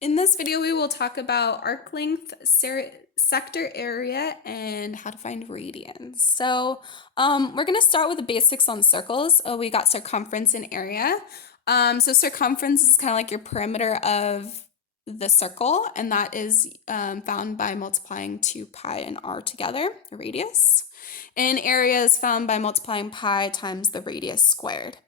In this video, we will talk about arc length, sector area, and how to find radians. So we're going to start with the basics on circles. We got circumference and area. So circumference is kind of like your perimeter of the circle, and that is found by multiplying 2 pi and r together, the radius. And area is found by multiplying pi times the radius squared.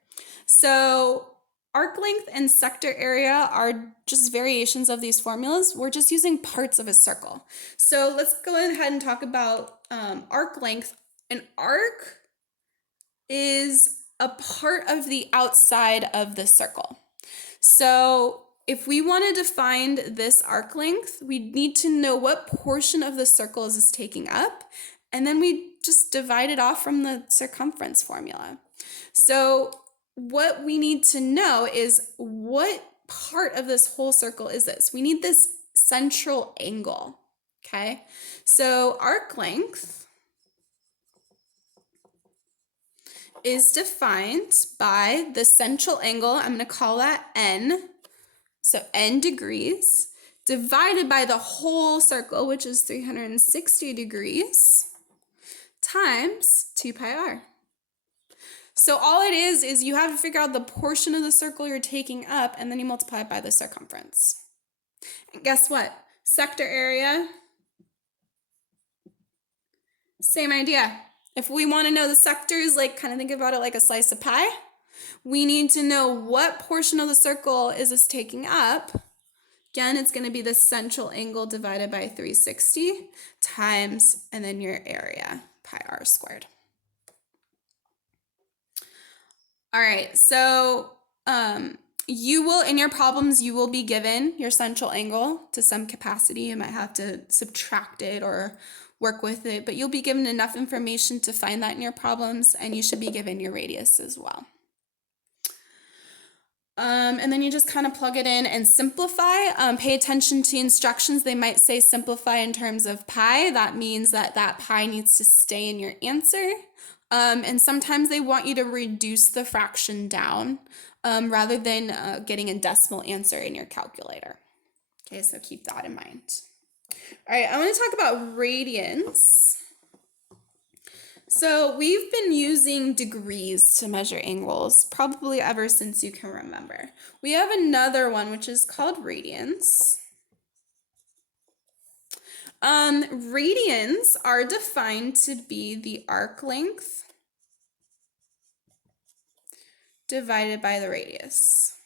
So arc length and sector area are just variations of these formulas. We're just using parts of a circle. So let's go ahead and talk about arc length. An arc is a part of the outside of the circle. So if we wanted to find this arc length, we need to know what portion of the circle is this taking up, and then we just divide it off from the circumference formula. So what we need to know is what part of this whole circle is this. We need this central angle, okay? So arc length is defined by the central angle. I'm going to call that n. So n degrees divided by the whole circle, which is 360 degrees, times 2 pi r. So all it is you have to figure out the portion of the circle you're taking up, and then you multiply it by the circumference. And guess what? Sector area, same idea. If we want to know the sectors, like kind of think about it like a slice of pie, we need to know what portion of the circle is this taking up. Again, it's going to be the central angle divided by 360 times, and then your area, pi r squared. All right, so you will, in your problems, you will be given your central angle to some capacity. You might have to subtract it or work with it, but you'll be given enough information to find that in your problems, and you should be given your radius as well. And then you just kind of plug it in and simplify. Pay attention to instructions. They might say simplify in terms of pi. That means that pi needs to stay in your answer. And sometimes they want you to reduce the fraction down rather than getting a decimal answer in your calculator. Okay, so keep that in mind. All right, I want to talk about radians. So we've been using degrees to measure angles probably ever since you can remember. We have another one which is called radians. Radians are defined to be the arc length divided by the radius.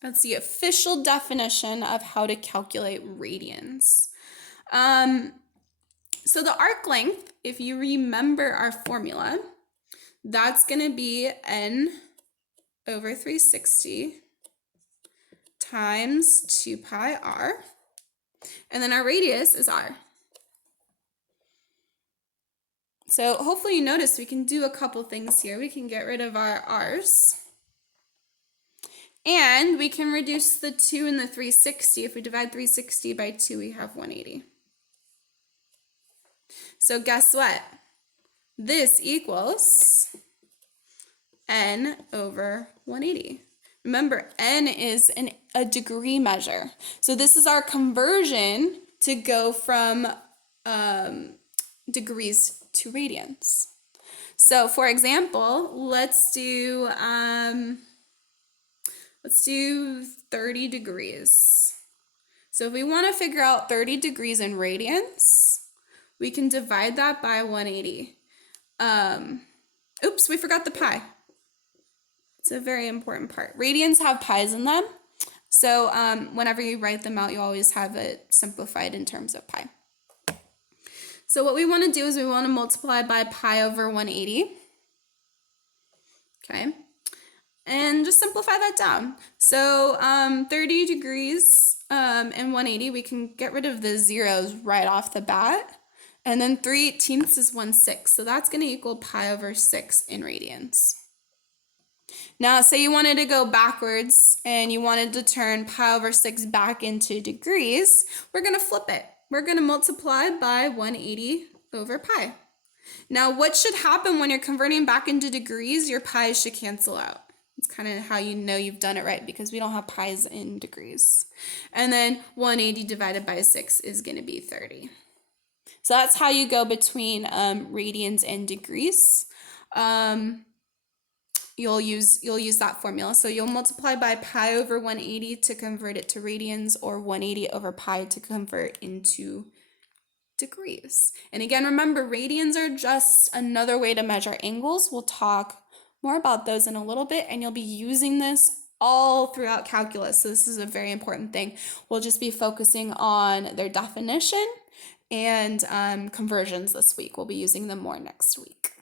That's the official definition of how to calculate radians. So the arc length, if you remember our formula, that's going to be n over 360 times 2 pi r. And then our radius is r. So hopefully you notice we can do a couple things here. We can get rid of our r's. And we can reduce the 2 and the 360. If we divide 360 by 2, we have 180. So guess what? This equals n over 180. Remember, n is a degree measure. So this is our conversion to go from degrees to radians. So for example, let's do 30 degrees. So if we want to figure out 30 degrees in radians, we can divide that by 180. Oops, we forgot the pi. It's a very important part. Radians have pi's in them. So whenever you write them out, you always have it simplified in terms of pi. So what we want to do is we want to multiply by pi over 180. Okay. And just simplify that down. So 30 degrees and 180, we can get rid of the zeros right off the bat. And then 3/18 is 1/6. So that's going to equal pi over 6 in radians. Now, say you wanted to go backwards and you wanted to turn pi over 6 back into degrees, we're going to flip it. We're going to multiply by 180 over pi. Now, what should happen when you're converting back into degrees? Your pi's should cancel out. It's kind of how you know you've done it right because we don't have pi's in degrees. And then 180 divided by 6 is going to be 30. So that's how you go between radians and degrees. You'll use that formula. So you'll multiply by pi over 180 to convert it to radians, or 180 over pi to convert into degrees. And again, remember, radians are just another way to measure angles. We'll talk more about those in a little bit, and you'll be using this all throughout calculus. So this is a very important thing. We'll just be focusing on their definition and conversions this week. We'll be using them more next week.